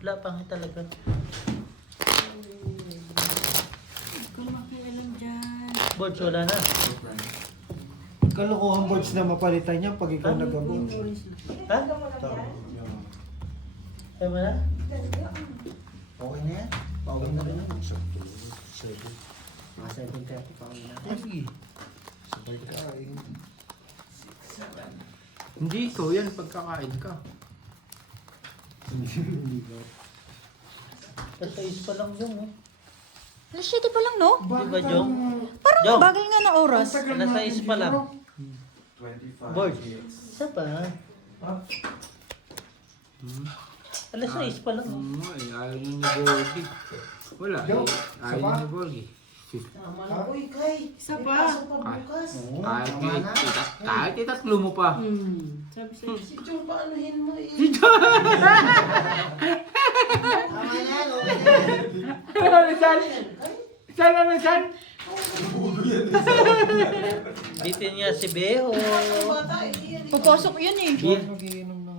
Wala pangit talaga. Kung makialam dyan. Boards, wala na. Kalokohan boards na mapalitan niya pag ikaw nag-abot. Ha? Kaya mo na? Okay na yan. Pauwi na rin ako. Mga 7:30 pauwi na. Sige. Sabay kain. Hindi, ikaw yan. Pagkakain ka. Kasayis pa lang yung, oh. Alas 7 pa lang, no? Di ba, Jong? Parang Jong, bagal nga na oras. alas 6 pa lang. 25 Board. years. Isa pa. Alas 6 pa lang, oh. Ayaw niyo ni Borgie. Wala, Yo, ayaw saba? niyo ni Borgie. Tama na po, Kay. Isa pa. Bukas. Kahit itatlo mo pa. Sabi sa'yo. Si Jong, paanuhin mo eh. Tama na yan, okay na yan. Saan? Bitin niya si Beho. Pupasok yun eh. Beer, Magiinom na.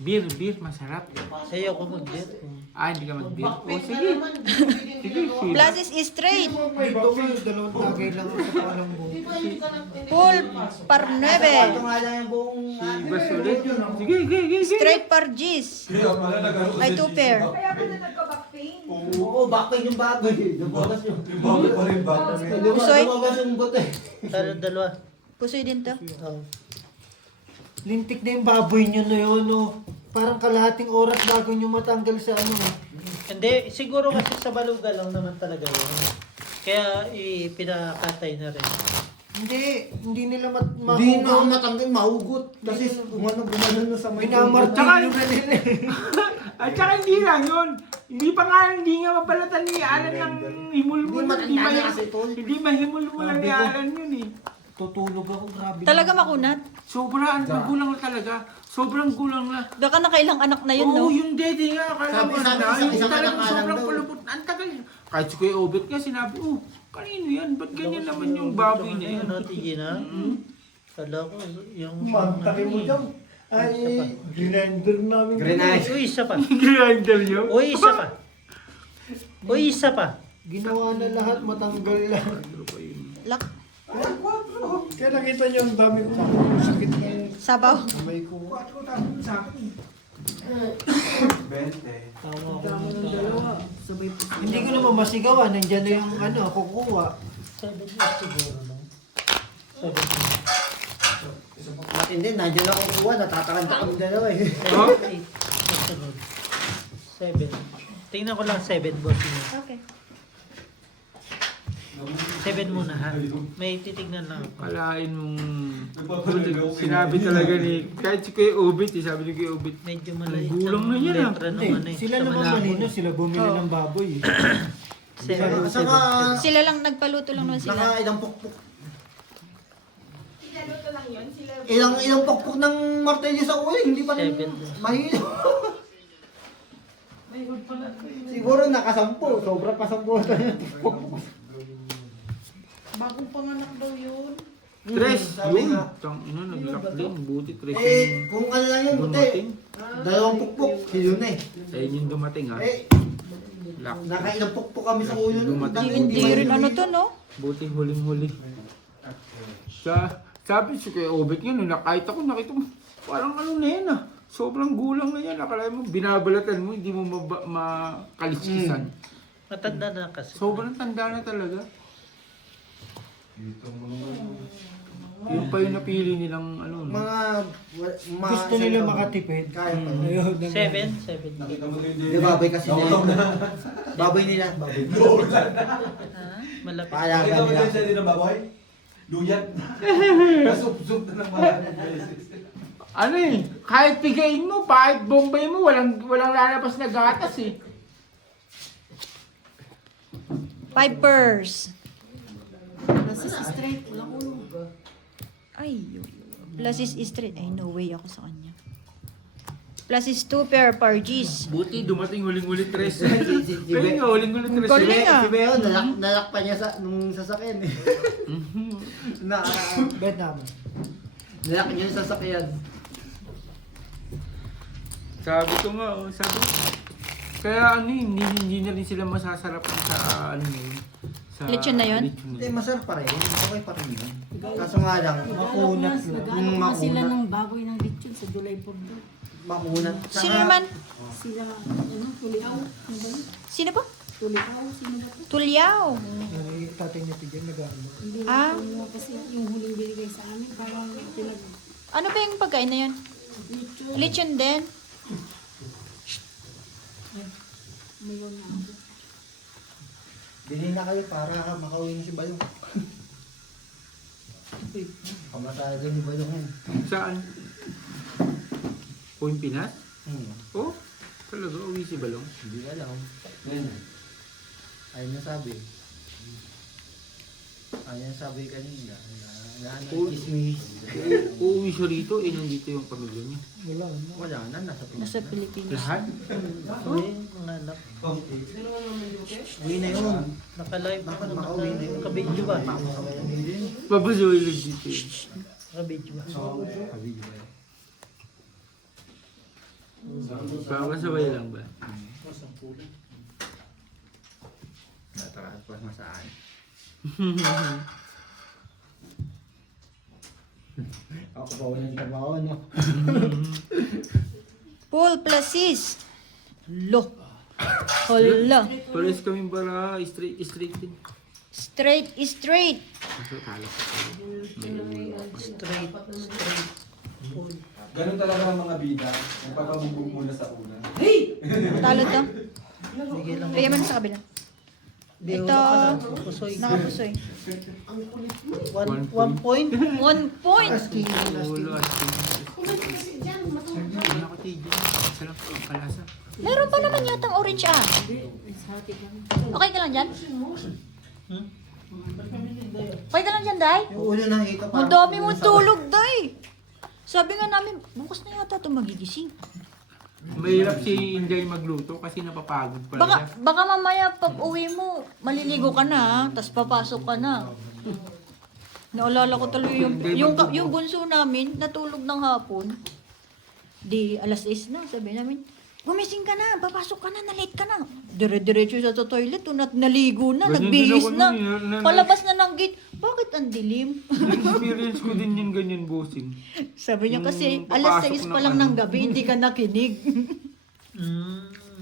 beer, masarap. Ayaw ko mag-bet. Hindi ka mag-beer. O Bakit sige. na naman? Plus is straight. May bawi, dalawang tagay lang ako sa palang buo. Full par 9. Ito nga lang yung buong... Bas ulit. Sige. Straight par G's. Ay, 2 pair. Oo, backpack yung bagoy. Lumabas yung... Bakit pa rin ba? Pusoy? Lumabas yung bote. Dalawa. Pusoy din to. Oh. Lintik na yung baboy niyo na yun, no? Parang kalahating oras bago niyo matanggal sa ano. Hindi, siguro kasi sa baluga lang naman talaga yun. Kaya pinakatay na rin. Hindi nila Hindi na matanggal, mahugot. Kasi umano gumanon na sa may... Minamartilyo na nila eh. At saka hindi lang yun. Hindi nga mapalatan ni Alan ng himulmul. Hindi matanda na kasi tol. Hindi mahimulmul ni Alan yun eh. Tutulog ako, grabe. Talaga makunat. Sobrang gulang na talaga. Sobrang gulang na. Baka nakailang anak na yun, Oo, no? yung daddy nga. Akala mo Sabi, na, yung isang talagang anak nga lang sobrang daw. pulupot. Ang tagal. Kahit si Kuya Obet nga sinabi, kanino yan? Ba't ganyan naman yung baboy na yan? Ano, Tigina? Kala ko, yung... Mantakin mo dyan. Ay, grinder namin. Uy, isa pa. Grinder nyo? Uy, isa pa. Uy, isa pa. Ginawa na lahat, matanggal lang. Lak. Kaya nakita niyo ang dami kong sakit ng Sabaw. kamay ko. 20. Tama ko. Hindi ko naman masigawan. Nandiyan na yung kukuha. 7 years siguro, no? 7 years. Matindi, nandiyan ako kuha, natatakad na kami dalawa eh. 7. Tingnan ko lang 7, boss. Okay. 7 muna, ha? May titignan lang ako. Kalain mong... Sinabi talaga ni... Kahit si Kuya Obet, sabi ni Kuya Obet. Medyo maliit Ang gulang na yan, letra nung ano eh. Sila sa naman Malabo. malino, sila bumili ng baboy. Seven. Saka, Sila lang nagpaluto lang naman naka sila. ilang pukpuk. Ilang pukpuk ng martilyo sa ulo, hindi pa rin 7. mahilo. Siguro nakasampu, sobra pa sampu. Bagong panganak daw yun. Tres! Sabi Yun! nga. Tang ina, nag-lockdown. Buti tres Eh, yung kung ano lang yun, dumating. buti. Dalawang pukpuk, silo na eh. Sa inyo yung dumating ha. Eh, Lock. nakailang pukpuk kami sa ulo. nun. Dumating. Hindi rin ano to, no? Buti huling-huli. Sabi si Kuya Obet nga, nung kahit ako nakita mo, parang ano na yan ah. Sobrang gulang na yan. Akala mo, binabalatan mo, hindi mo makaliskisan. Matanda na kasi. Sobrang tanda na talaga. Yung pa yung napili nilang ano. No? Gusto nila makatipid. Kaya pa. Ayun, 7? 7. Nakita mo din Di baboy kasi nila. Baboy nila. Baboy. Malapit. Paalaga Nakita mo nila. din siya din ng baboy? Luyat. Kasup-sup na ng mga beses. Ano eh, kahit pigain mo, kahit bombay mo, walang lalabas na gatas eh. Pipers. Ay, plus is straight. Ay, no way ako sa kanya. Plus is 2 pair par G's. Buti dumating huling-huli tres. Si Pero nga, huling-huli tres. Galing ah. Si Beo, nalak pa niya nung sasakyan eh. Bet namin. Nalak niya yung sasakyan. Sabi ko nga, sabi ko, Kaya ano yun, hindi na rin sila masasarapan sa ano yun. Sa Lechon na yun? lechon na Hindi, yun. masarap pa rin. Okay pa rin yun. Kaso nga lang, Makunat lang. Nag-ano nga sila ng baboy ng lechon sa July 4 doon. makunat. Sino naman? Sila, ano, Tuliaw. Ano ba yun? Sino po? Tuliaw, sino ba to? Tulyaw. Yung tatay natin dyan, nag-ano. Hindi Ah. na kasi yung huling binigay sa amin, parang pinag Ano ba yung pagkain na yun? lechon. Lechon din. Mayon na ako. Bili na kayo para makauwi na si Balong. Kamatay ni Balong yan. Saan? O yung Pinas? Hmm. Oh, talaga, uwi si Balong. Hindi alam. Ayun na sabi. Ayun na sabi kanina. Na Oh. kismis. Uuwi siya rito, nandito yung pamilya niya. Wala na. Wala na, nasa Pinas. Nasa Pilipinas. Lahat? Uy, mga anak. Uwi na yun. Naka-live Bakit ako, makauwi na yun? naka-video ba? Papasuwi lang dito eh. Naka-video ba? Papasaway lang ba? Natakas masaan. Ako pa walang trabaho, no? Paul Placis. Lo. Hala. Pares kami para straight din. Straight. Kaso talo. Straight. Ganun talaga ang mga bida. Nagpapabugbog muna sa una. Talo to. Bigay lang. Kaya man sa kabila. Di, Ito. wala ka na. Pusoy. Nakapusoy. 1 point. 1 point. Ulo at Wala ko tiyo. Sarap ang kalasa. Meron pa naman yatang orange ah. Okay ka lang dyan? Hmm? Okay ka lang dyan, Day? Yung ulo ng hito Ang dami mong tulog, Day. Sabi nga namin, bukas na yata ito magigising. Mahirap si Inday magluto kasi napapagod pala siya. Baka mamaya pag uwi mo, maliligo ka na, tapos papasok ka na. Naalala ko tuloy yung bunso namin, natulog ng hapon. Di alas 6 na, sabi namin, gumising ka na, papasok ka na, na-late ka na. Dire-diretso sa toilet, naligo na, Ganyan nagbihis din ako na. nun, eh. Palabas na ng gate, bakit ang dilim? Na-experience ko din yung ganyan bossing. Sabi niya kasi, Yung alas papasok 6 ng pa lang ano. ng gabi, hindi ka nakinig.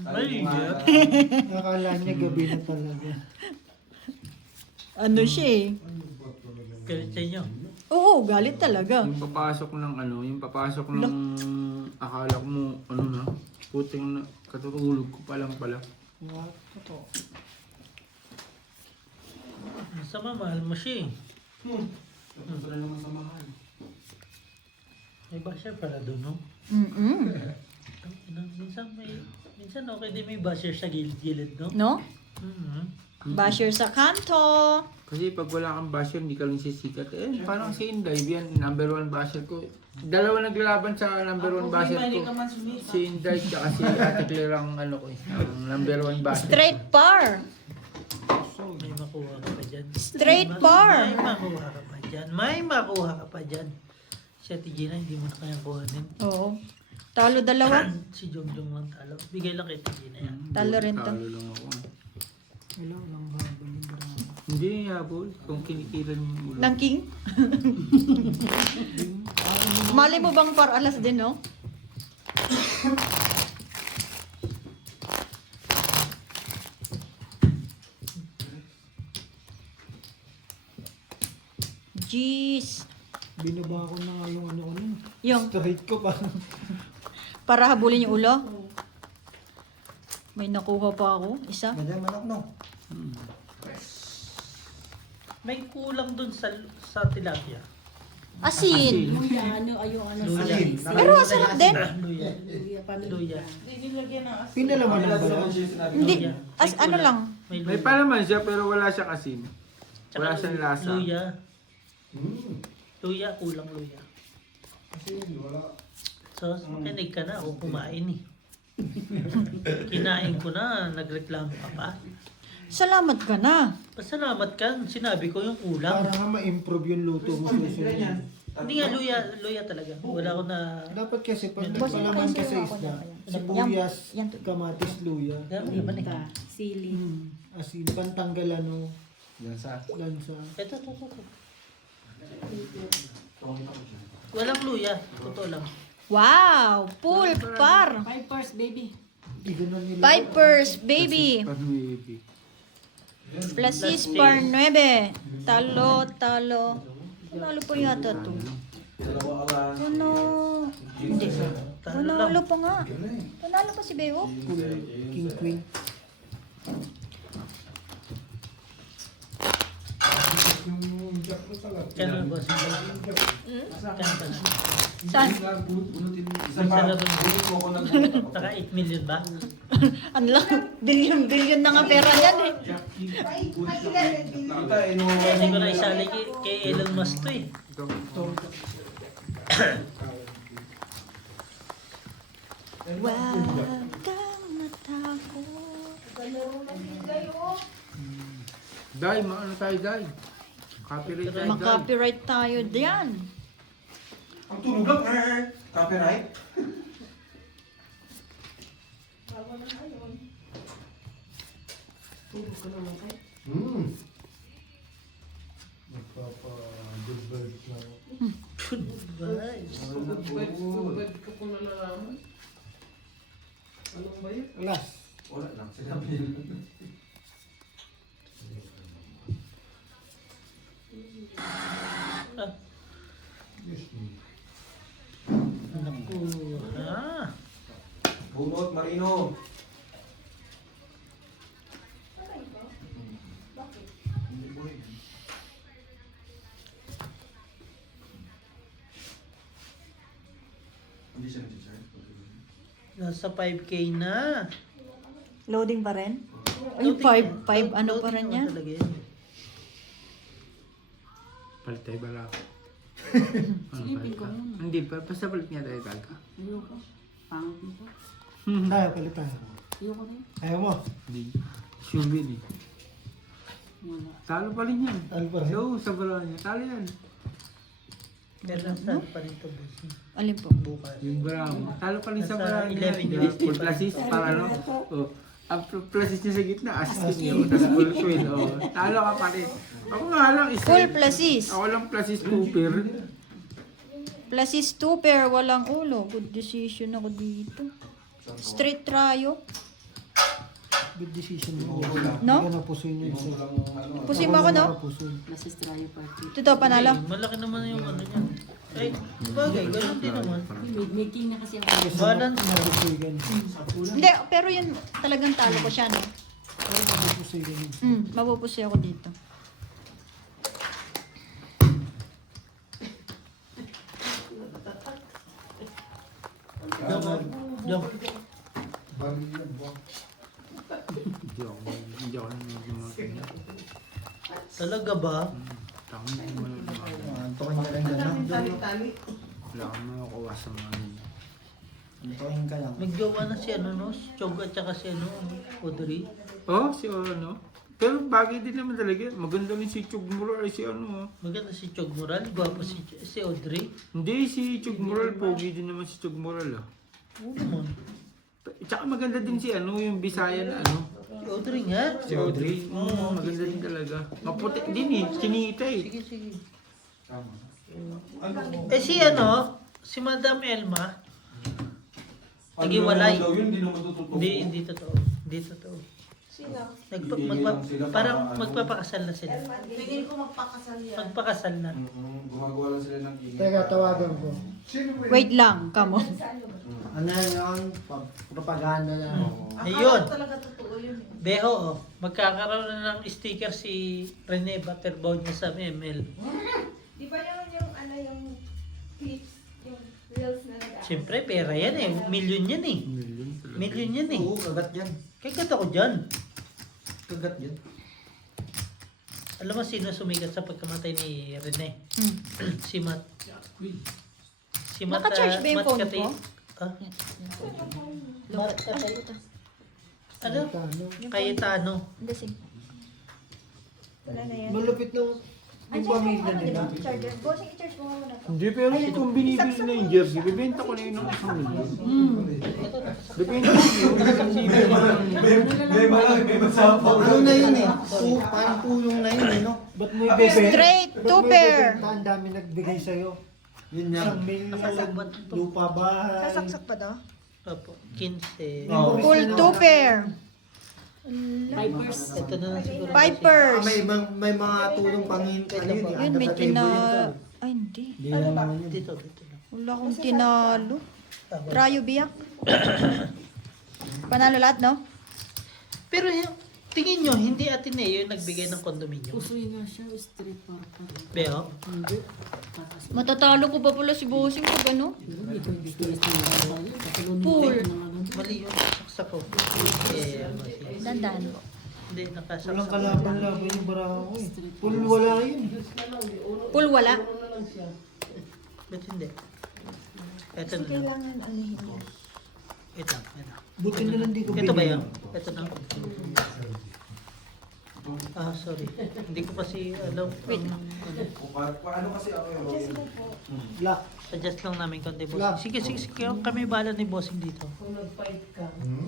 Ay, Akala niya gabi na talaga. Ano siya eh. galit sa inyo. Oo, galit talaga. Yung papasok ng ano, yung papasok ng akala ko mo, ano na, puting na, katutulog ko pa lang pala. Masama, mahal mo siya eh. Wala naman sa mahal. May basher pala doon, no? Mm-mm. Minsan okay din may basher sa gilid-gilid, no? No? Mhm. Basher sa kanto. Kasi pag wala kang basher, hindi ka rin sisikat. Eh, parang si Inday, yan, number 1 basher ko. Dalawa naglalaban sa number 1 basher ko. Si Inday, tsaka si Ate Claire ang ano ko, ang number 1 basher. Straight par. May makuha ka pa dyan. Straight par. May makuha ka pa dyan. May makuha ka pa dyan. Si Ate Gina, hindi mo na kayang kuhanin. Oo. Talo dalawa. Si Jongjong lang talo. Bigay lang kay Ate Gina yan. Talo rin to. Talo lang ako. Wala lang habol yung drama. Hindi yabol, kung kinikiran yung ulo. Ng king? Mali mo bang par alas din, no? Jeez. Binaba ko na nga yung ano ko nun. Yung, Straight ko pa. para habulin yung ulo. May nakuha pa ako. Isa. Ganda yung manok, no? May kulang dun sa tilapia. Asin. Luya, ano, yung ano, Luya. Pero ang sarap din. Luya. Luya, paano Luya. Pinalaman ng Wala bala. naman siya sinabi. Hindi. As ano lang. May May luya. palaman siya, pero wala siya asin. Tsaka Wala siyang lasa. Luya. Luya, kulang luya. Kasi wala. So, kinig ka na. Ako kumain eh. Kinain ko na. Nagreklamo ka pa. Salamat ka na. Pasalamat ka. Sinabi ko yung kulang. Para nga ma-improve yung luto mo susunod. Hindi nga luya talaga. Wala ko na... Dapat kasi pag Boss, nagpalaman ka sa consider ako isda, na. sibuyas, Yan. kamatis, luya. Di ba Ka, sili. Asin, pantanggal ano, Yan sa... lansa. Ito. Walang luya. Totoo lang. Wow! Pulpar! 5 parts, baby. Di ganun nila. Pipers, baby! Pag maybe. Plasis par 9. Talo. Panalo po yata to. Dalawa ala. Ano? Hindi. Talo lang. Panalo pa nga. Panalo pa si Beo. King Queen. Yung jack mo talaga. Kailan ba siya? Kailan ba siya? Saan? Bunutin mo. Isa Isa pa. na rin. Bunutin mo ako nagbunutin ako. Naka 8 million ba? Ano lang? Billion na nga pera yan eh. Kita, inuwa Hindi ko na isali kay Elon Musk to eh. Huwag kang matakot. Day, maano tayo, Day? Copyright tayo, Day. Makapiright tayo diyan. Ang tunog lang eh. Copyright. Magpapa-good vibes lang. Alas. Wala lang. Sinabi nila. Ah. Naku. Bunot, Marino. Hindi boy. Hindi siya nag-charge. Nasa 5K na. Loading pa rin? Ay, 5 ano pa rin yan? Talaga yan. Palit tayo bala. Silipin ko muna. Hindi pa, basta palit niya tayo talaga. Ayoko. Pangit ko. Tayo, palit tayo. Ayoko rin. Ayaw mo. Hindi. Sure eh. Wala. Talo pa rin yan. Talo pa rin? Oo, sa bala niya. Talo yan. Kailan saan pa rin ito, boss? Alin po? Bukas. Yung Brahma. Talo pa rin sa Nasa bala niya. 11 Diba? USD Full pa. plasis, para ano? Oh. Ang plasis niya sa gitna, askin niya. Tapos full queen. Oh. Talo ka pa rin. Ako nga lang, Full plasis. Ako lang plasis cooper. Plasis 2 pair, walang ulo. Good decision ako dito. Straight tryo. Good decision mo. No? Hindi ka napusoy niya. Yung walang ano. Pusin mo ako, no? Nakapusoy. Nasa strayo party. Ito, panalo. Hindi, malaki naman yung ano niya. Ay, bagay, ganun din naman. Making na kasi ako. Balance. Napusoy ka niya. Hindi, pero yun talagang talo ko siya, no? Pero napusoy ka niya. Mapupusi ako dito. Yung, Hindi ako nanonood ng mga kanya. talaga ba? Tangan na yung manood ng mga kanya. Antokin ka lang gano'n. Wala akong makakuha sa mga kanya. Antokin ka lang. Naggawa na si ano, no? Si Chog at saka si ano, Audrey. Oh, si ano? Pero bagay din naman talaga. Maganda rin si Chug Moral. Si ano. Maganda si Chog Moral, gwapo si Audrey. Hindi, si Chug Moral. Pogi din naman si Chug Moral. Oo naman. Tsaka maganda din si ano, yung Bisaya na ano. Si Audrey nga. Si Audrey. Maganda din talaga. Maputi din eh. Sinita eh. Sige, sige. Tama. Eh si ano, si Madam Elma, Nagiwalay. Ano daw yun, hindi naman totoo. hindi totoo. Hindi totoo. Sino? Iingay lang sila para Parang ano. magpapakasal na sila. Tingin ko magpakasal yan. Magpakasal na. Gumagawa lang sila ng ingay. Teka, tawagan ko. Wait lang, come on. Ano yun? Propaganda na. Ayun. Akala ko talaga totoo yun. Beho, oh, magkakaroon na ng sticker si Rene Butterbaugh niya sa ML. Di ba yung ano yung clips, yung reels na nag Siyempre, pera yan eh. Million yan eh. Million talaga. Million yan eh. Oo, kagat yan. Kagat ako dyan. Kagat yan. Alam mo sino sumigat sa pagkamatay ni Rene? Si Matt. Si Matt, Naka-charge ba yung Matt phone Catay. ko? Ah? Matt Catay. Ano? Tano. Cayetano. Hindi, sige. Wala na yan. Malupit nung Yung pamilya nila. Charger. Bossing, i-charge mo muna to. Hindi, pero kung binibili na yung jersey, bibenta ko na yun ng 1,000,000. Depende ko yun. May malaki, may masapaw. Ano na yun eh? Parang tulong na yun eh, no? Ba't mo ibebenta? Straight, Ba't mo two pair. ibebenta? Ang dami nagbigay sa'yo. Yun yan. Isang milyon, lupa bahay. Sasaksak pa to? Opo, 15. Oh. Full 2 pair. Vipers. Ito na lang siguro. Pipers. May mga tulong pangin. Ano yun? Yun, may tina... Ay, hindi. Hindi lang naman yun. Dito, dito lang. Wala akong tinalo. Trayo biyak. Panalo lahat, no? Pero tingin nyo, hindi Ateneo yung nagbigay ng kondominyo. Usoy nga siya, street parka. Beo? Hindi. Parang Matatalo ko pa pala si Bossing pag ano? hindi ko hindi ko Katulong Pool. Mali yun. Saksak ko. Dandan ko. Hindi, nakasaksak. Walang kalaban-laban yung Barako eh. Full wala yun. Pool wala. Ba't hindi? Ito Kasi na lang. kailangan anihin mo. Ito. Buti na lang di ko Ito ba binigyan. yun? Ito na. Ah, sorry. Hindi ko kasi alam. Wait. Paano kasi ako yung Just mo po. Lock. Suggest lang namin konti, Wala. bossing. Sige. Kami bala ni bossing dito.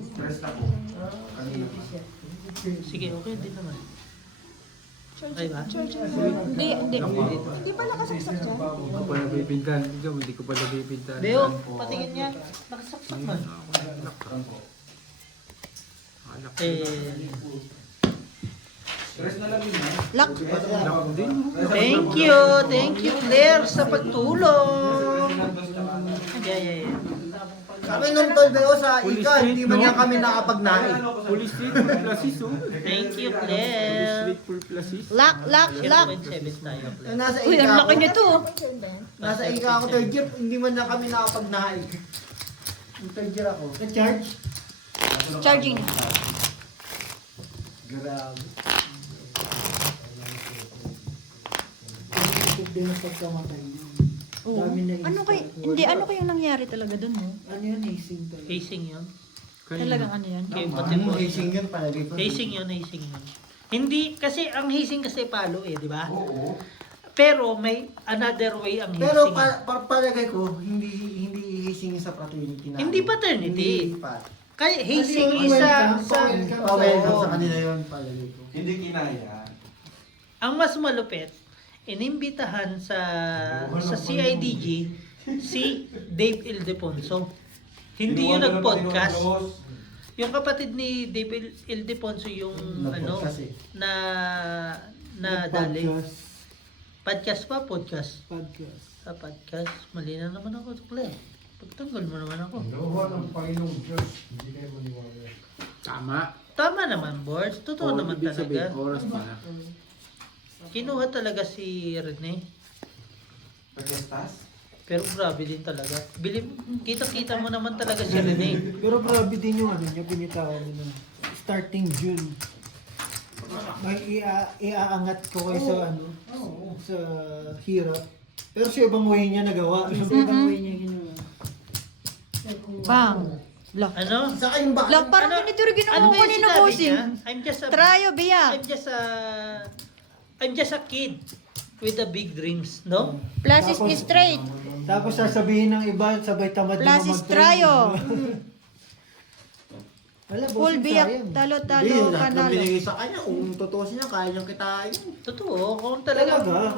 stress na po. Kanina pa. Sige, okay din naman. Ay ba? Charger. Hindi, hindi. Hindi pala kasaksak dyan. Hindi ko pala bibintahan. Hindi ko pala bibintahan. Beo, patingin niya. Nakasaksak man. Stress na lang yun ha. Lock. Thank you, Claire, sa pagtulong. Yeah. Kami nung tolbeo sa Ika, hindi man yan kami nakapag-nain. Police Street, full plasis, oh. Thank you, Police Claire. Street, full plasis. Lock. 0.7 tayo, Claire. Nasa Uy, Ika ang laki ako. nito. Nasa Ika ako third year, hindi man yan kami nakapag-nain. Yung third year ako. Na-charge? Charging. Grabe. Ito din ang pagkamatay niya. Oo. Dami na Ano kay hindi ano kayong nangyari talaga doon mo? Ano yun, hazing talaga. Hazing yun. Talagang ano yan? Okay, pati Ano po. hazing yun palagi ko. Hazing yun. Hindi, kasi ang hazing kasi palo di ba? Oo. Pero may another way ang hazing. Pero palagay ko, hindi hazing sa fraternity na. Hindi paternity. Hindi pa. Kaya hazing Welcome, isa welcome. Welcome sa kanila yun palagay ko. Hindi kinaya. ang mas malupit, inimbitahan sa CIDG si Dave Ildefonso. Hindi yun nag-podcast. Yung kapatid ni Dave Ildefonso yung Nag-podcast eh. na dali. Podcast. Podcast. Podcast. Mali na naman ako, Claire. Pagtanggol mo naman ako. Nawa ng Panginoong Diyos. Hindi kayo maniwala. Tama. Tama naman, boys. Totoo naman ibig sabihin, talaga. oras pa na. Kinuha talaga si Rene. Pagkastas? Pero grabe din talaga. Kita-kita mo naman talaga si Rene. Pero grabe din yung ano niya, binitawan niya na starting June. May iaangat ko kayo sa ano, sa hirap. Pero sa ibang way niya nagawa. Ibang way niya ginawa. Bang. Lock. Ano? Sa kayong ba? Lock, parang Ano- ganito rin Ano ginawa ba ko yung ni sinabi Bossing. niya? I'm just a kid with the big dreams, no? Plus is straight. Tapos sasabihin ng iba, sabay tamad Plus is trayo. Wala, Full bossing biyak. sayang. Talo-talo. Hindi, lahat na Panalo. binigay sa kanya. Kung totoo siya, kaya niyang kitain. Totoo, kung talaga, Talaga,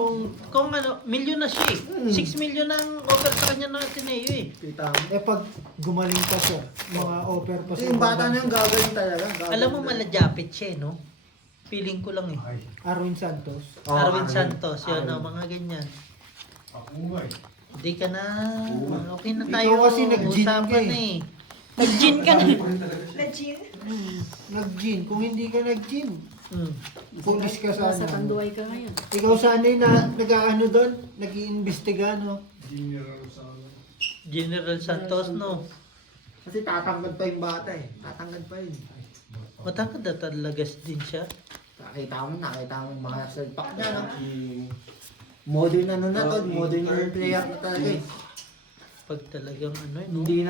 kung ano, milyon na siya eh. 6 million ang offer sa kanya ng Ateneo eh. Kita mo. pag gumaling pa siya, mga offer pa Kasi yung bata na yung gagawin talaga. gagawin Alam mo, talaga. maladjapit siya eh, no? Feeling ko lang eh. Arwin Santos. Oo, Arwin Arwin. Santos, yun, Arwin. no, mga ganyan. Ako nga eh. Hindi ka na, okay na Ikaw tayo. kasi nag-gin ka Usapan eh. eh. Nag-gin ka na. Legit. Nag-gin. Kung hindi ka nag-gin, Hmm. pulis ka Nasa sana. tanduay ka ngayon. Ikaw sanay na nag-ano doon, nag-iimbestiga, no? General Santos, no? Kasi tatanggal pa yung bata eh. Tatanggal pa yun. Matangkad na talaga din siya. Nakita mo yung mga selpak niya, no? Modern ano na to, modern player na talaga eh. Pag talagang ano eh, no? Hindi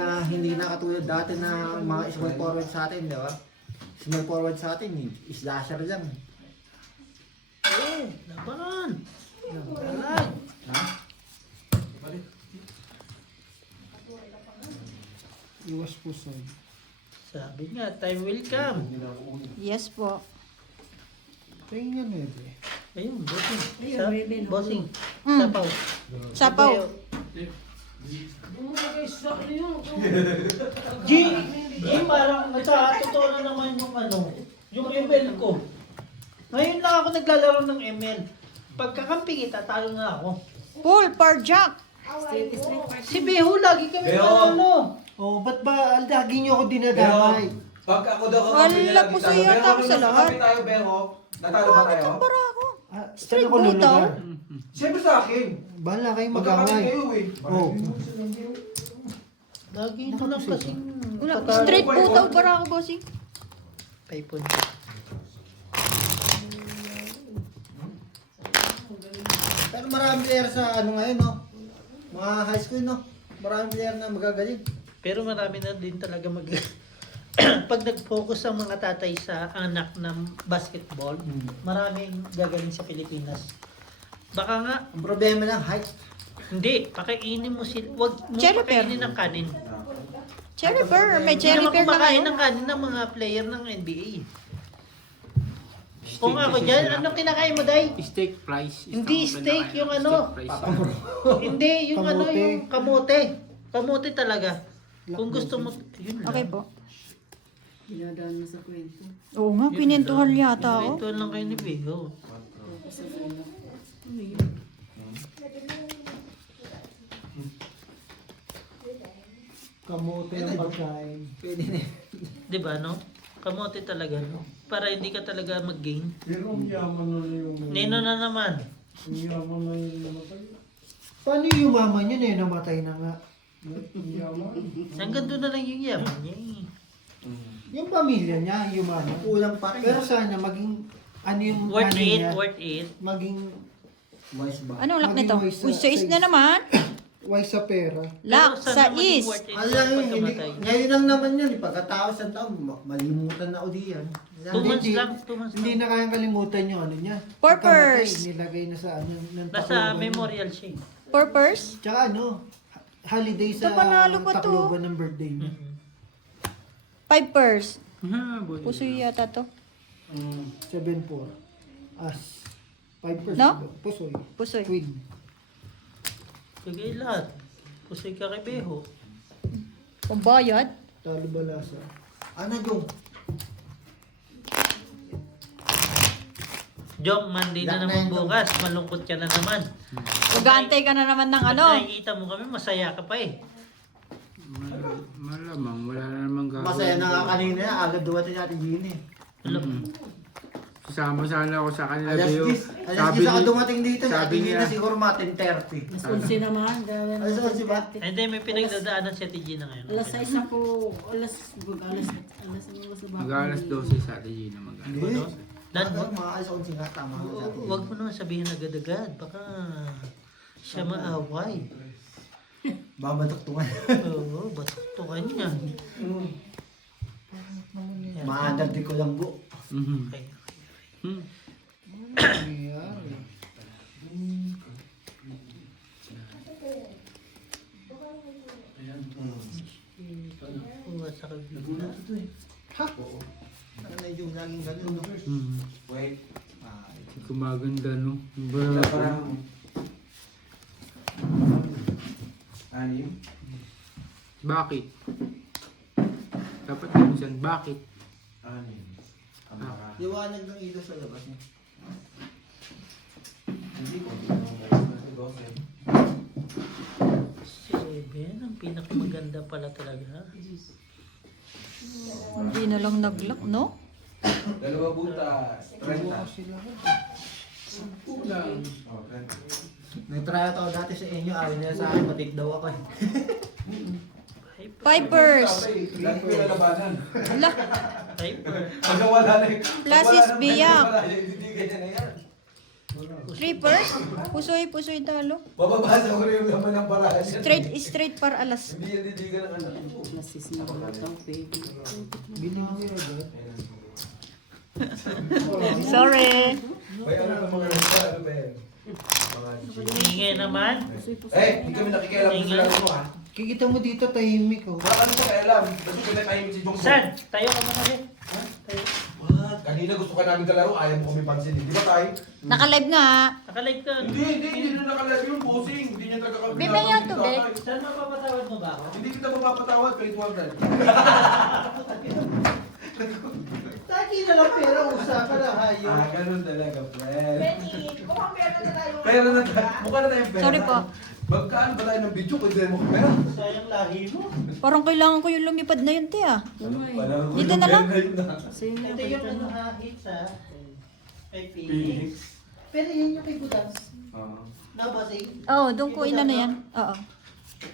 na katulad dati na mga small forward sa atin, di ba? Small forward sa atin, slasher lang. Oh, laban! Alag. Iwas pusoy. Sabi nga, time will come. Yes po. Tingnan nga 9. Ayun, bossing. Ayun, Sa, Raven, oh. bossing. Mm. Sapaw. Sapaw. G, parang totoo na naman yung yung ML ko. Ngayon lang ako naglalaro ng ML. Pagkakampi kita, talo na ako. Pull, par jack. Straight par. Si Beho, lagi kami Beho. panalo. Oh, ba't ba lagi niyo ako dinadamay? Pag ako daw kakampi Wala na lagi po tayo. sa'yo, Pero tapos kung sa nasa lahat. kampi tayo, Beho, natalo ba Bakit tayo? ang bara ako? Saan Straight ako butaw? lulugar? Siyempre sa akin. Bahala kayo Magkakampi mag-away. kayo eh. Oh. Lagi ito lang kasing Wala, patalo. straight butaw bara ako, bossing. 5 points. Pero maraming player sa ano ngayon, no? Mga high school, no? Maraming player na magagaling. Pero marami na din talaga pag nag-focus ang mga tatay sa anak ng basketball, maraming gagaling sa Pilipinas. Baka nga, Ang problema lang, height. hindi, pakainin mo sila. Huwag mo Cherry pakainin ng kanin. Cherry pear. May Hindi cherry naman pear na kumakain kayo. ng kanin ng mga player ng NBA. Kung ako dyan, anong kinakain mo, Day? Steak fries. Hindi steak, yung ano. Steak fries. Hindi, yung Kamote. yung kamote. Kamote talaga. Kung gusto mo, yun lang. Okay po. Dinadaan mo sa kwento. Oo nga, pinentuhan yata ako. Ito lang kayo ni Beho. Tapos sa kwento. Ano yun? Kamote ang pagkain. Pwede na. Di ba, no? Kamote talaga, no? Para hindi ka talaga mag-gain. Pero ang yaman na yung... Nino na naman. Ang yaman na yung namatay. Paano yung yumaman yun eh? Namatay na nga. Ang yaman. Hanggang doon na lang yung yaman niya eh. Yung pamilya niya, yumaman. Kulang pa rin. Pero sana maging, ano yung Worth ano it, niya, worth it. maging Moist ba? Anong lock Maging nito? moist sa Uy, 6 na face. naman. wise sa pera. Lock Pero sana sa maging is. worth it Ano yung lang yun, hindi, pagkamatay. ngayon lang naman yun. Pagkatapos ng taon, malimutan na uli yan. 2 months Hindi- lang, 2 months Hindi lang. na kayang kalimutan yung ano niya. Purpose. Pagkamatay, nilagay na sa ano. Ng Nasa Tacloban. memorial siya eh. Purpose. Tsaka ano, holiday sa Ito, panalo pa to. Tacloban ng birthday niya. Mhm. 5 purse. Boy. Puso yata to. 7-4. As. 5%. No? Pusoy. Pusoy. Queen. Bigay lahat. Pusoy ka kay Beho. Pambayad. Talo balasa. Ano yung? Jong, Monday na Lock na naman yun, Jong. bukas. Malungkot ka na naman. Magantay ka na naman ng ano. Pag nakikita mo kami, masaya ka pa eh. Malamang, wala na namang gagawin. Masaya na nga kanina, agad duwating natin Gini. Alam, Sasama sana ako sa kanila, Alas Beo. 10. Alas 10 ako dumating dito, sabi natin niya, na siguro matin 30. Alas 11 naman. Dahil Alas 11 ba? hindi, may pinagdadaanan si Ate Gina ngayon. Alas 6 ako. Alas ano ba sa bahay? mag-alas 12 sa atin yun na mag-alas. Hindi. Dan, Mga alas 11 nga, tama ka sa atin. huwag mo naman sabihin agad-agad. Baka siya maaway. Babatuktungan. Oo, batuktukan niya. Maadagdi ko lang bu. Mhm. Okay. Hmm. Nangyayari. Oo, sa kabila. Ha? Medyo laging ganun, no? Hmm. Wait. Gumaganda, no? Wala parang... Anim? Bakit? Dapat minsan, bakit? Anim. Liwanag ng ilaw sa labas niya. Hindi ko. 7, ang pinakamaganda pala talaga. Hindi na lang nag-lock, no? Dalawa butas. 30. Oh, 30. Nag-try ako dati sa inyo, ayaw nila sa akin, matik daw ako eh. 5 purse. Lahat ko yung lalabanan. Lock. Pag wala na yung... Plus is biyak. Hindi ganyan na yan. 3 purse. Pusoy talo. Bababasa ko rin yung laman ng barahan. Straight para alas. Hindi yan didigan ng anak. Alas 6 na ako. Baby. Binawi agad. Sorry. May ano na mga nasa, ano ba yan? Mga Kaya naman, Eh, hindi kami nakikialam sa laro mo ha. Kikita mo dito, tahimik oh. Wala kami nakikialam. Basta pinatahimik si Jong. San, tayo ka muna rin. Tayo. What? Kanina gusto ka namin kalaro, ayaw mo kami pansinin. Di ba tayo? Naka-live nga. Nakalive ka. Hindi na nakalaro yung bossing. Hindi niya talaga kami. Bibigyan yung tubig. Saan mapapatawad mo ba ako? Hindi kita mapapatawad, kahit 200. Taki na lang pera, usapan na hayo. Ganun talaga, friend. Benny, mukhang pera na tayo. Pera na tayo. Mukha na tayong pera. Sorry po. Magkaan ba tayo ng video? Pwede mo pera. Sayang lahi mo. Parang kailangan ko yung lumipad na yun, te ah. Palaro ko Dito yung na lang. pera yun, ah. Sa'yo na Ito yung ano ha, hits ha. Kay Phoenix. Pero yun yung kay Budang. Oo. No, bossing? Oo, doon ko ina na yan. Oo.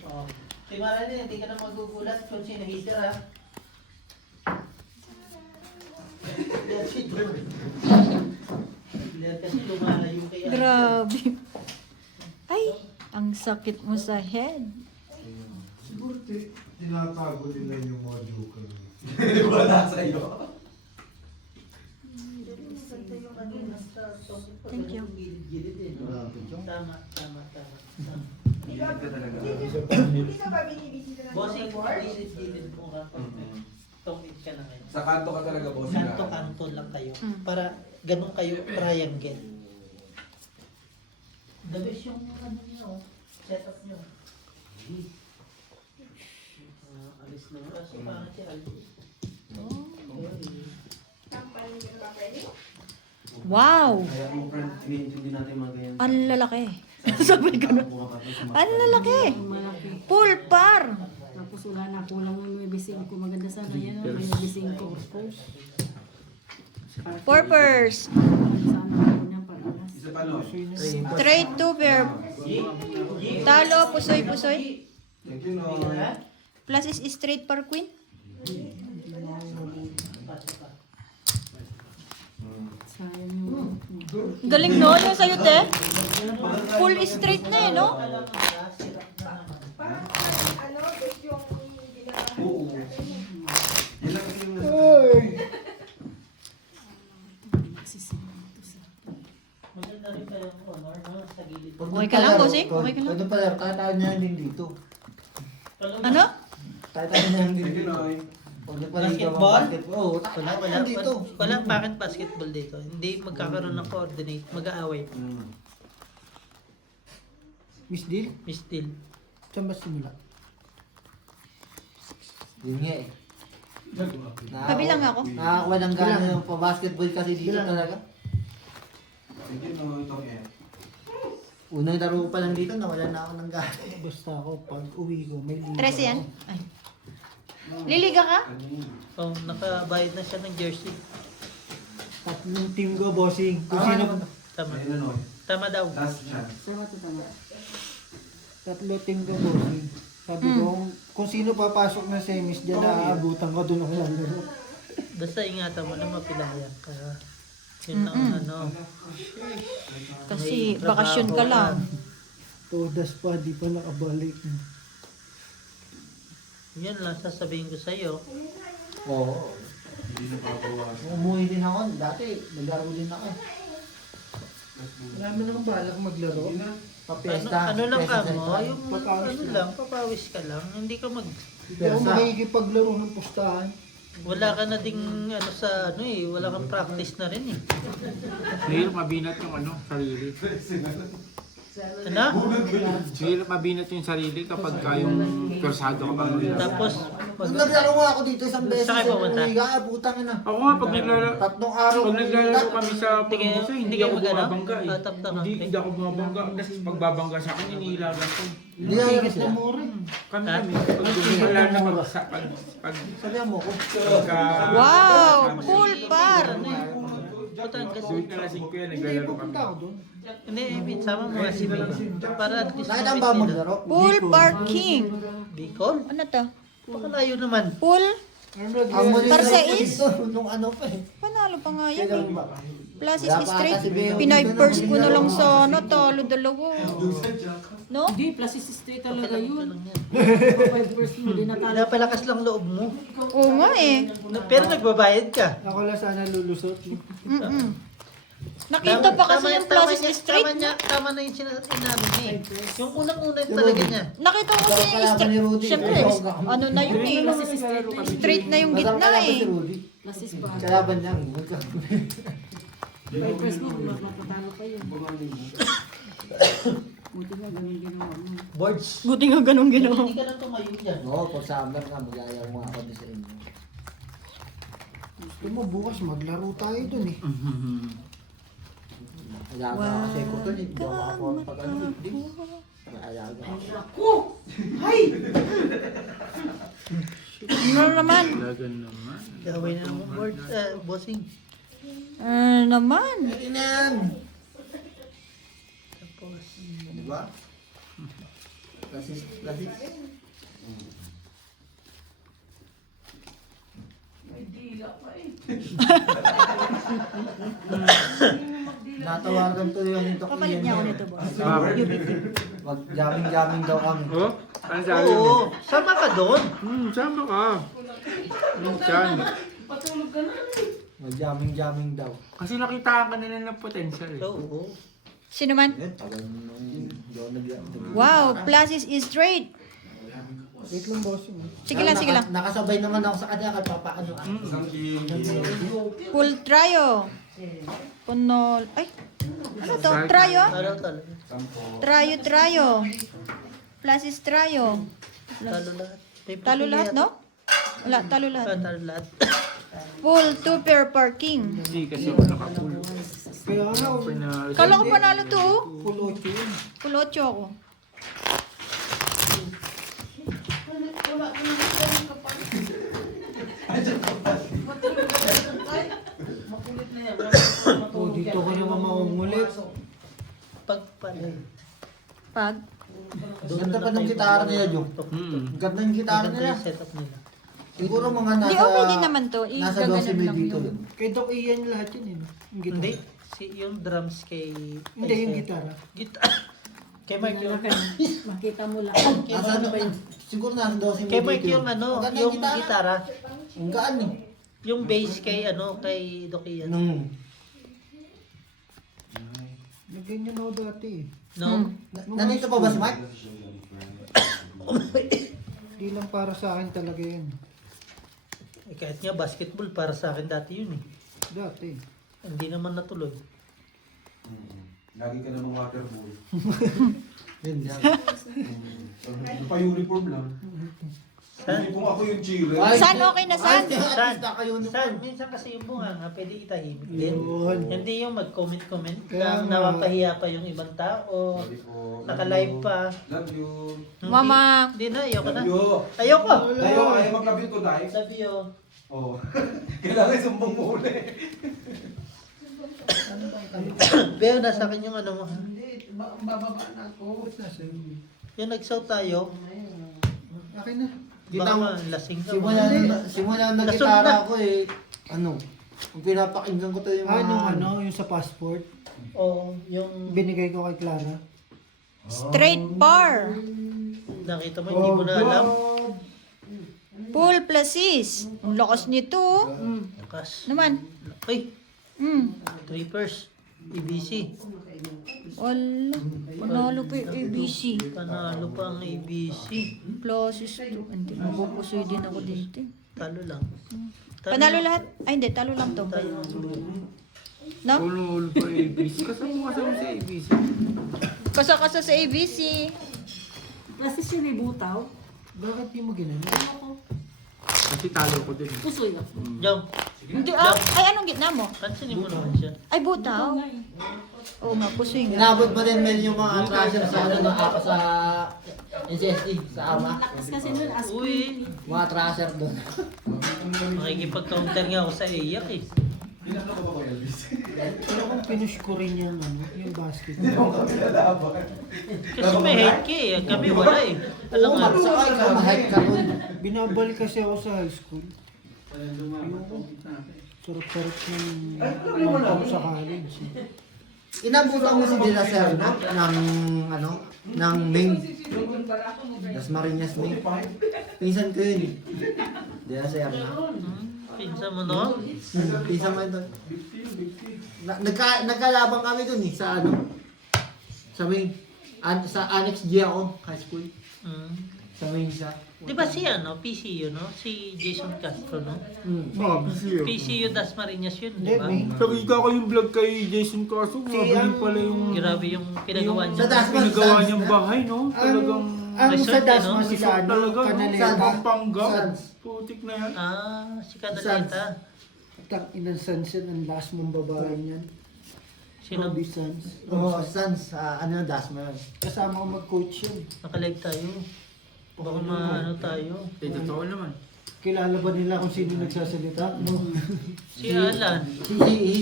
Oo. Timara din, hindi ka na magugulat kung sino hitter ha. Yan si Drew. Yan kasi lumalayo kay ano. Grabe. Ay, ang sakit mo sa head. Siguro tinatago nila yung module ko. Wala sa'yo. Thank you. Tama, tama, tama. Hilig ka talaga. Hindi ka ba binibisita ng Bossing, board? gilid mo ka. Tungkit ka na ngayon. Sa kanto ka talaga, bossing. ah. Kanto-kanto lang kayo. Mm. Para ganun kayo triangle. The best yung ano niyo, setup niyo. Alis na mo. So, pangit si Aldo. Kampanin ka na ba, Freddy? Wow! Kaya mo friend, hindi natin magayan. Ang lalaki. Sabi ko na. Ang lalaki. Ang malaki. Full par. Tapos wala na, kulang yung 9.5. Maganda sana yan, 9.5. Purpers. Sana ako niyan para alas. Isa pa, no? Straight to pair. Talo, pusoy. Thank you, no? Plus is straight par queen. Sayang yung... Galing no, yung sayo te. Full straight na eh, no? Parang ano, best yung ginawa. Oo. Yan lang kasi yung... Maganda rin kayo ang honor, no? Sa gilid. Okay ka lang, bossing? Okay ka lang? Pwede pala, tayo niya din dito. Ano? Tayo niya din Thank you, dito. Noy. Pwede pala ikaw Basketball? basketball. Oo, Wala dito. bakit basketball dito. Hindi magkakaroon ng coordinate, mag-aaway. Miss Deal, Miss Deal. saan ba simula? Yun nga eh. Kabilang ako. Nakakuha ng gana yung pa-basketball kasi dito talaga. Thank you, Noy. Tong eh. Unang laro ko pa lang dito, nawala na ako ng gana. Basta ako, pag uwi ko, may liga 13 yan? ako. Ay. Liliga ka? Oh, nakabayad na siya ng jersey. Tatlong team ko, bossing. Kung sino, Tama. Ayun na, Noy. Tama daw. Last chance. Tama to tama. tatlo team ko, bossing. Sabi ko, kung sino papasok na semis dyan, naaabutan ko doon ako lalaro. Basta ingatan mo na mapilaya ka. Yun ang ano. Kasi May bakasyon ka trabaho lang. Todas pa, di pa nakabalik. Yan lang sasabihin ko sa'yo. Oo. Hindi na papawasan. Umuwi din ako. Dati, naglaro din ako eh. Marami nang balak maglaro. Pa-fiesta. Ano lang ka Fiesta mo? Central. Yung Papawis ano lang. lang, papawis ka lang. Hindi ka mag... Hindi ako makikipaglaro ng pustahan. Wala ka na ding ano sa ano eh. Wala kang practice na rin eh. Mahirap mabinat yung sarili. Ano? Mahirap mabinat yung sarili kapag kayong kursado ka pang maglaro. Tapos, Nung naglaro nga ako dito isang beses, Saan kayo pumunta? umuwi ka, putang ina. Ako nga, pag naglalaro, Tatlong araw. pag naglalaro kami sa Tingin- pagbusa, hindi tingin ako mo gano'n? bumabangga eh. Tatap-tapak Hindi, ka? hindi ako bumabangga. Kasi pagbabangga sa akin, iniilagan ko. Hindi ayos na mo. Kami, pag wala na pag Sabihan mo ko. pagka... Wow! Full par! Batangas. Suwit na lasing ko yan, Hindi, naglalaro kami. pupunta ako doon. Hindi, Emit, sama mo nga si Bing. Para at least Nakita mo ba makita nila. maglaro? Full par king. Bicol? Ano to? Baka layo naman. Full? Ang muli Par na sa ito is? dito, nung ano pa eh. Panalo pa nga yan Kailan eh. ba? Plus is Wala pa straight. kasi Beo Pinay dito na first ko na maglaro. lang sa ano, talo dalawa. No? Hindi, plus is straight talaga Lang yun. lang yan. 5 mo, di natalo. Pinapalakas lang loob mo. Oo nga eh. Pero nagbabayad ka. Ako lang sana lulusot. Mm-mm. Nakita pa kasi yung Plaza Street. Tama na yung sinabi niya eh. Yung unang-una yung talaga niya. Nakita ko kasi yung street. Siyempre, ano na yun eh. Street na yung gitna si eh. Rudy. Lasis ba? Kalaban niya. Papers mo, mapatalo pa yun. Buti nga ganun ginawa mo. Boards. Buti nga ganun ginawa. Hindi ka lang tumayo dyan. Oo, pag summer nga, mag-ayaw mo ako din sa inyo. Gusto mo bukas maglaro tayo dun eh. Alaga kasi ko to, hindi ako ako pag ano, weekdays. Alaga ako. Ano naman? Lagan naman. Gawin na mo board, bossing. Naman. Inan! Tapos, Di ba? Lasis. Natawagan to yung ito. Papalit niya ako nito, boss. Wag jamming daw kami. Oh? Ano sabi mo? oo, sama ka doon. Sama ka. Minsan. Wag jamming daw. Kasi nakita ka nila ng potential eh. Oo. Sino man? Tagal mo nung hindi ako nag- Wow, Plaza is straight. Wait lang boss. Sige lang, sige lang. Nakasabay naman ako sa kanya kay Papa ano. Full tryo. Punol. Ay, ano to? Tryo? Talo talaga. Tryo. Plaza is tryo. Talo lahat. May Talo pipili lahat, yata. no? Wala, talo Ah, lahat. talo lahat. Full 2-pair parking. Hindi kasi ako nakapulo. Kaya nga, Pinalo. Kala ko panalo to, oh. full 8 yun. Full 8 ako. Oh, dito ko naman maungulit. Pag pala. Pag. Ganda pa ng gitara nila, Jo. Ganda ng gitara Maganda nila. yung setup nila. Siguro mga Hindi, nasa... okay din naman to. Nasa Igaganon 12 lang dito. yung... Kay Doc Ian lahat yun eh. Yung gitara. Hindi. Yung drums kay... Hindi, yung gitara. Kay Mike yung... Makita mo lang. Nasa ano ba yun? Siguro nasa 12 Kay Mike yung ano, Maganda yung gitara. Ang gaan eh. Yung bass kay ano, kay Dokian. Nung... Nagganyan ako dati eh. No? Nandito pa ba si Mike? Di lang para sa akin talaga yan. Eh, kahit nga basketball, para sa akin dati yun eh. Dati. Hindi naman natuloy. Lagi ka na ng water boy. Yun yan. Pa-uniform lang. San? Kung ako yung cheerer. San okay na san? San? Naka-uniform. San? Minsan kasi yung bunga nga, pwede itahimik din. Yun. Hindi yung mag-comment-comment Kaya na nga. napapahiya pa yung ibang tao. Sabi ko, Naka-live pa. Love you. Hindi- Mama. Hindi na, ayoko na. Love you. Ayoko! Ayaw mag-love you to die. Sabi yun. Oo. Kailangan sumbong mo ulit. Beo, nasa akin yung ano mo. ha? Bababa na ako. Yung nag-shout tayo, Akin na. baka nga lasing ka. Simula na Nasod gitara na. ako eh. Ano? Kung pinapakinggan ko to yung mga... Nung ano, yung sa passport, O, yung binigay ko kay Clara. Straight bar. nakita mo, hindi mo na alam. Full placis. Ang lakas nito, oh. Lakas. Naman. Ay, trippers. ABC. Wala. Panalo pa yung ABC. Panalo pa ang ABC. Placis to. Hindi, mapupusoy din ako dito. Talo lang. Panalo lahat? Ay, hindi. Talo lang to. Talo. No? Ulo pa ABC. Kasama sa ABC. Kasa-kasa sa ABC. Lasis yun may butaw. Bakit di mo ginano? Kasi talo ko din. Pusoy lang. Jump. Hindi, ah. Ay, anong gitna mo? Pansinin mo naman siya. Ay, butaw. Oo nga, pusoy nga. Inabot mo din men yung mga trasher sa ano na ako sa NCSE, sa AMA. Lakas kasi nun, as Uy, Mga trasher doon. makikipag-counter nga ako sa iyak eh. Pinaka ba ko Elvis? Pero kung pinush ko rin yung ano, yung basket. Kasi may hate ka eh. Kami wala eh. Alam nga. Sakay ka, mahit ka doon. Binabalik kasi ako sa high school. Ayoko. Sarap-sarap ng ako sa college. eh. Inabutan mo si De La Serna ng ano, ng main. Das Marinas main. Pinsan ko yun. De La Serna. Pinsan mo, no? Pinsan mo ito. Nagkalabang kami dun eh, sa ano. Sa Annex G ako, high school. Mm. Sa Mensa. Di ba si ano, PCU, no? Si Jason Castro, no? PCU. PCU Dasmariñas yun, Hindi, di ba? may. Nakita ko yung vlog kay Jason Caso. Mabiling pala yung... Grabe yung pinagawa yung niya. Sa Dasma. pinagawa niyang bahay, no? Talagang... Ang Resort, sa Dasma no? si Resort ano, talaga, no? Canaleta. Pampanga. Sans. Putik na yan. Ah, si Canaleta. Tak inang sunset ang last mong babae niyan. Sino? Robbie Sans. Oo, Sans. Ano yung Dasma yun? Kasama ko mag-coach yun. Nakalive tayo. Baka maano tayo. Eh, totoo naman. Kilala ba nila kung sino nagsasalita? No. Si Alan.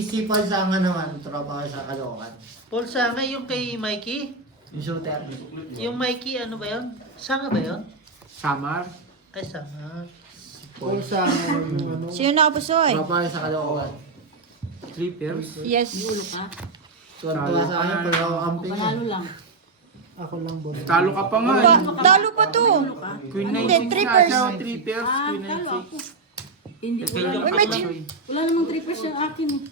Si Paul Sanga naman, tropa ko sa Caloocan. Paul Sanga yung kay Mikey. Yung shooter. Yung Mikey, ano ba yun? Sanga ba yun? Samar. Ay, Sanga. Paul sa yung ano. Sino na pusoy? Tropa ko sa Caloocan. Trippers. Yes. Ulo ka. Tuwan-tuwa sa akin, pero ako amping Panalo lang. Ako lang boss. Talo ka pa nga. Talo pa to. Queen Hindi, 96 trippers. siya. Trippers. Ah, Queen talo ako. 96. Hindi, Uy, wala, may wala namang trippers yung akin eh.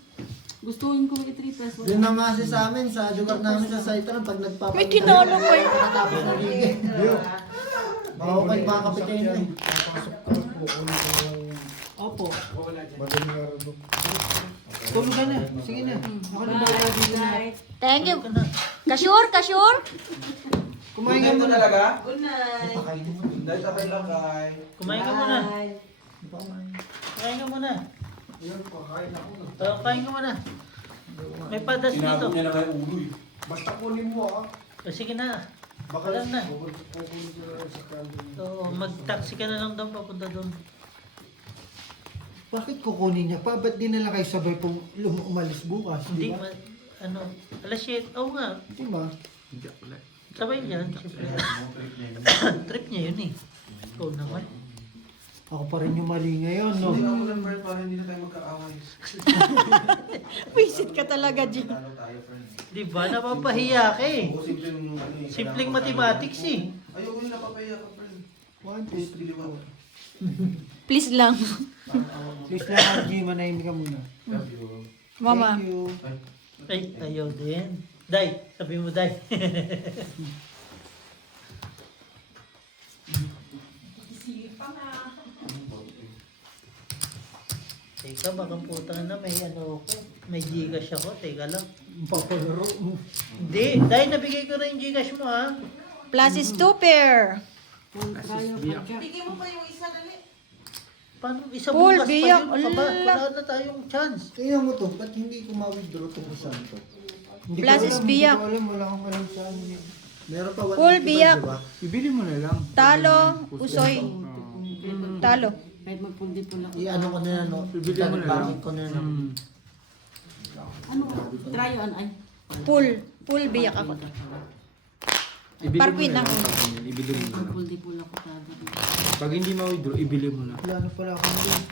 Gustuhin ko may trippers. Yun naman kasi sa amin, sa lugar namin sa site pag nagpapagod. May tinalo pa yun. Nakatapos na liga. Baka ko mga kapitain na eh. Opo. Tulog ka na. Sige na. Ako na bahala dito na. Thank you. Kasure, kasure. Kumain ka Ito muna. talaga? Good night. Pakainin mo. Dahil sabay lang kay. Kumain ka muna. Kumain ka muna. Kain ka muna. May padas dito. Sinabi niya na kayo ulo eh. Basta kunin mo ah. O, sige na. Baka Alam na. kukunin ko sa kanto. Oo, mag-taxi ka na lang doon papunta doon. Bakit kukunin niya pa? Ba't di na lang kayo sabay pong umalis bukas? Hindi, Di ba? ano, alas 7. Oo nga, Di ba? Hindi ako lang. sabay yan. Siyempre. Trip niya yun eh. Ikaw naman. Ako pa rin yung mali ngayon, no? Hindi ako lang friend para hindi na tayo magkaaway. Visit ka talaga, Jim. Talo tayo friend. Di ba? Napapahiya ka eh. Oo, simpleng ano eh. Simpleng kailangan mathematics eh. Ayoko yung napapahiya ka friend. 1, 2, 3, 4. Please lang. Please lang, G, manahimik ka muna. Love you. Mama. Thank you. Ay, ayaw din. Day, sabi mo Day. Teka, baka puta na may ano ako. May Gcash ako. Teka lang. Papalaro. Hindi. Day, nabigay ko na yung Gcash mo ha. Plus is 2 pair. Bigyan mo pa yung isa dali. Paano? Isa Paul, bukas pa biyak. yun. Ano ba? Ala. Wala na tayong chance. Tingnan mo to, ba't hindi ko ma-withdraw itong isang to? Hindi Plus is biyak. Hindi ko alam, wala akong alam sa ano yun. Meron pa Full 185, biyak. diba? Ibili mo na lang. Talo, usoy. Talo. Kahit magpundipon ako. I-ano ko na yan, no? Ibili mo na lang. Bakit ko na yan. Hmm. Ano? Try on ay. Full biyak ako. Ibili Parkwit mo na lang. lang. Ibili mo na lang. Magpundipon ako talaga. Pag hindi ma-withdraw, ibili mo na. Wala na pala akong doon.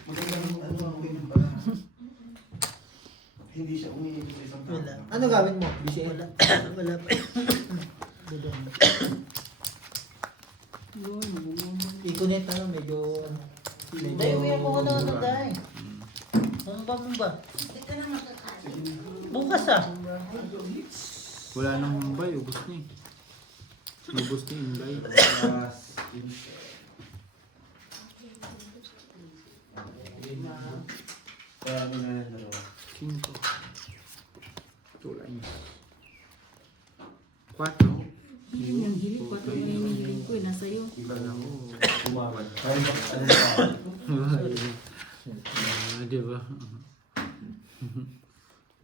Hindi siya umiibig sa isang tao. Wala. Ano gamit mo? BCA? Wala. Wala pa. Yun, I-connect na lang, medyo... Day, uwi mo na ano, Day. Mumba. Bukas ah. Wala nang Mumbai, ubos na eh. Ubos na yung Mumbai. Mas, kaya ano na yan, dalawa. 5. Wala niya. 4. yun yung hilig. Pato yung hinihilig ko eh. Nasa iyo. Umawad. Kaya ano pa? Di ba?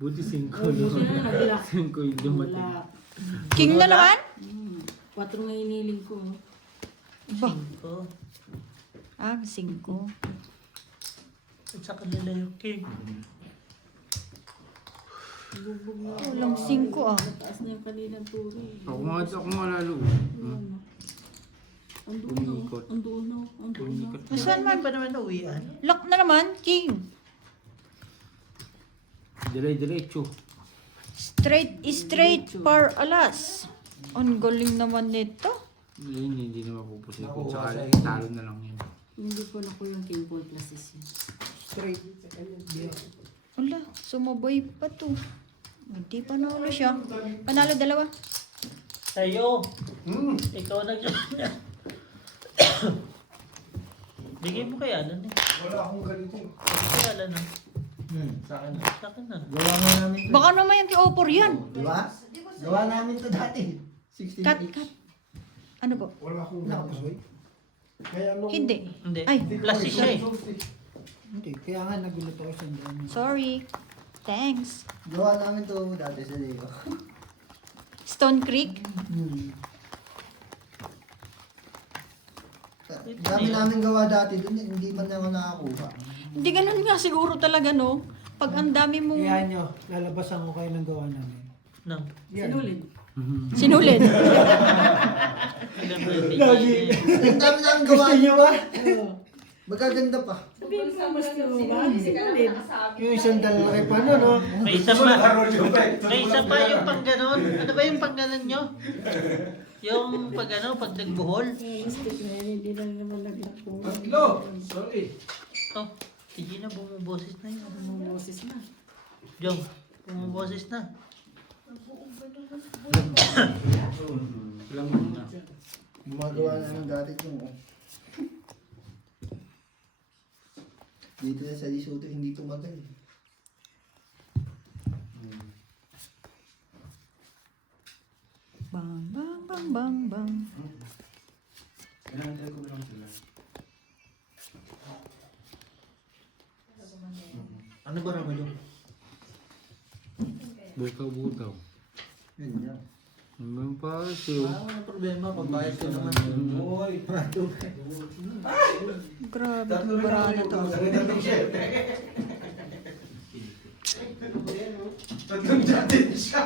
Buti 5 Buti no? na nabila. 5 yung dumating. Wala. King na naman? 4 nga hinihilig ko. Ba? Oh, 5. at saka nila yung king. Bugbog na. Walang 5 ah. Taas na yung kaninang turi. Ako nga lalo. Andoon na. Umikot. Andoon na. Andoon na. Umikot. Saan man ba naman uwian? Lock na naman, King. Diretso. Straight par alas. Ang galing naman nito. Yun, hindi na mapupusin. Kung sakali, talo na lang yun. Hindi ko na ko yung King Paul Places yun. Straight. Yeah. Wala, sumabay pa to. Hindi panalo siya. Panalo dalawa. Sa'yo. Ikaw nag... Bigay mo kay Alan eh. Wala akong ganito. Bigay kay Alan ah. Sa akin. Sa akin na. Gawa nga namin to. Baka naman yung kay-offer yan. Di ba? Gawa namin to dati. 16 Cut, each. cut. Ano po? Wala akong ganito. Kaya nung... Hindi. Hindi. Ay, Plastic siya eh. Hindi, kaya nga nagulat ako sa dami. sorry. Thanks. Gawa namin to dati sa Leo. Stone Creek. Dami namin gawa dati dun, hindi man ako nakakuha. Hindi ganun nga siguro talaga, no? Pag ang dami mo Iyan nyo, lalabasan ko kayo ng gawa namin. No. Yan. sinulid. Lagi. Ang dami namin gawa. Gusto nyo ba? Magaganda pa. Sabihin mo, mas tuwa. Yung isang dalaki pa no, no? May isa pa. Harol yung effect. May isa pa yung pang ganon. Ano ba yung pang ganon nyo? Yung pag ano, pag nagbuhol. Stick na yan, hindi lang naman naglako. Tatlo. Sorry. Oh, si Gina bumuboses na yun. Bumoses na. Jong, bumuboses na. Alam mo na. Gumagawa namin dati yung dito na sa Lisuto, hindi tumagal. Bang, bang, bang, bang, bang. Pinahantay ko na lang sila. Ano ba naman yung? Bukaw-butaw. Yun yan. Hanggang pa siyo. Ano problema, pagbayad ko naman. Uy. Grabe, bara na to. Tatlong jatin siya.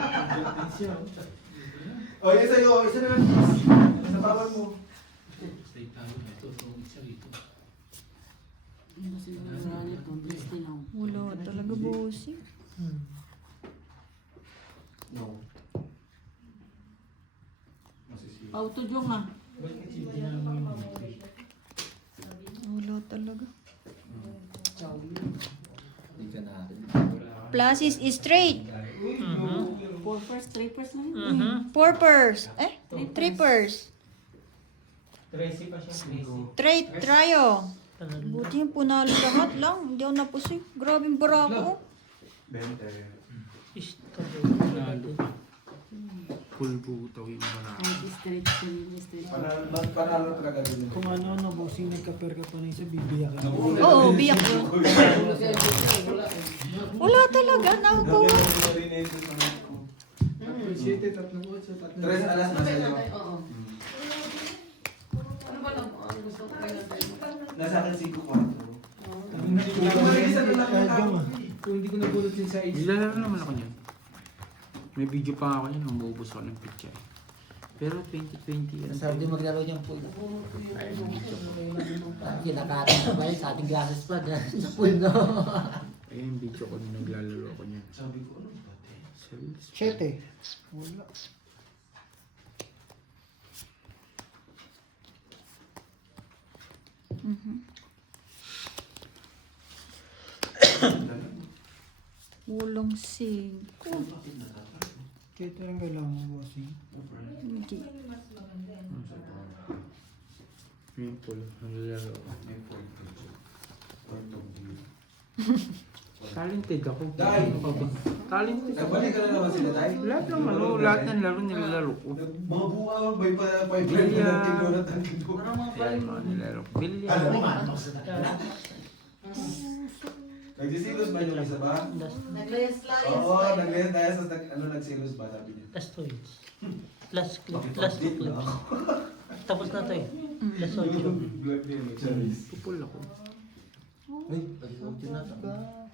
O, yun sa'yo. Isa na lang. Sa bawal mo. Ano siguro na ito, destino. Wala talaga, bossing. No. Auto Jong ah. Wala talaga. Hindi ka natin. Plus is straight. Four first, three first lang yun. Four pairs. Three pairs. Straight trio. Buti yung punalo lahat lang. Hindi ako napusay. Grabe yung bara ko. 20. Full butaw yung mga. Ay, straight, straight. Panalo talaga din. Kung ano, bossing nagka-pair ka pa na isa, bibiyak ka. Oo, biyak yun. Wala talaga. Nakukuha. Tres alas na sa'yo. Nasa akin 5 kwarto. Kung hindi ko nabulot yung size. Nilalaro naman ako niyan. May video pa ako niyan nung maubos ako ng picture. Pero 2020 yan. Masarap din maglaro niyang pool. Ay, video ko. Kinakatin pa ba yun sa ating glasses pa dyan sa pool, no? Ayun, video ko nung naglalaro ako niyan. Sabi ko, ano ba? Siyete. Wala. Walang singko. Siyete rin kailangan mo, bossing. Hindi. Yung pool, naglalaro ako. May point ko dyan. Talented ako. Dahil. Ano ka ba? Talented ako. Nagbalik ka na naman sila, Day? Lahat ng ano, lahat ng laro nilalaro ko. Mga buka, may pipeline ko ng tilo na tangkilo. Yan, mga nilalaro ko. Billion. Ano? Nagsisilos ba yung isa ba? Oo, nag-layas tayo sa nagsilos ba, sabi niya. Last 2 years. Last clip. Last 2 clips. Tapos na to eh. Last 8. Vlog din mo, Charis. Pupul ako. Uy, pag-audio na ito.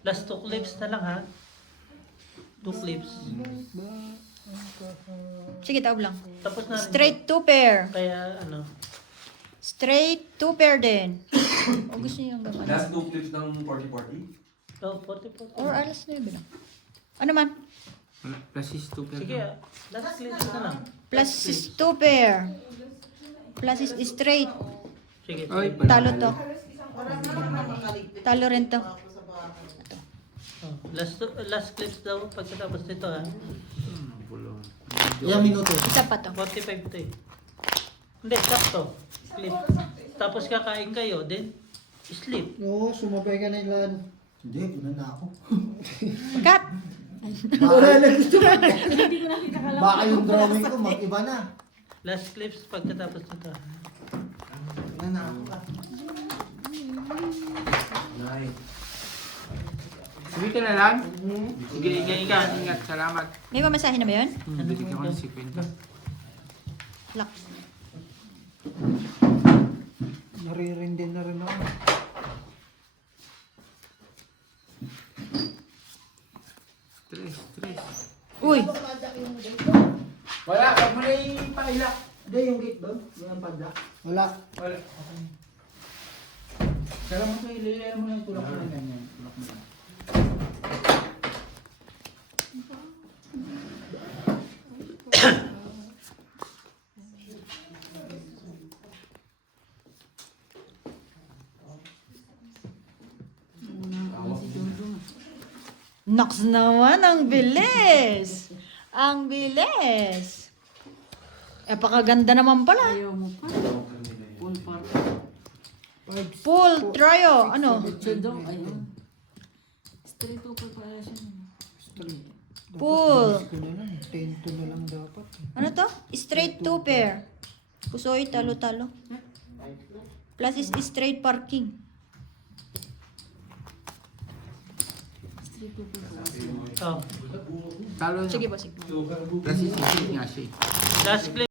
Last 2 clips na lang ha. 2 clips. Sige, taob lang. Tapos na rin. Straight two pair. Kaya ano. Straight two pair din. O gusto niyo yung gano'n? Last 2 clips ng 40-40? Oh, 40. Or alas 9 lang. Ano man? Wala, plus is 2 Sige, last clips na lang. Plus is two pair. Plus is straight. Sige. Ay, Talo to. Talo rin to. Last clips daw pagkatapos nito ha. Bulong. Ilang minuto? Isa pa to. 45 to eh. Hindi, sakto. Clip. Tapos kakain kayo, then sleep. Oo, sumabay ka na ilan. Hindi, una na ako. Cut! Hindi ko nakita ka lang. Baka yung drawing ko mag-iba na. Last clips pagkatapos nito. Una na ako. Nice. Sige ka na lang. Sige, ingat. Salamat. May pamasahe na ba yun? Bigyan ko ng 50. Lock. Naririndi na rin ako. Tres. Uy! Wala, wag mo na ipailak. Hindi, yung gate doon. Yung padlock. Wala. Wala. Kaya mo kayo, lilayan mo na yung tulak mo na ganyan. Tulak mo na. Nox naman, ang bilis! Ang bilis! Eh, pakaganda naman pala. Ayaw mo pa. Full part. Full tryo. Ano? Siya daw, ayun. Straight over pala siya. Full. Ko na lang. 10 to na lang dapat. Ano to? Straight two pair. Pusoy, talo-talo. Plus is straight parking. Straight over pala. Oh. Talo. Sige, bossing. Kasi sisig nga siya. Last clip.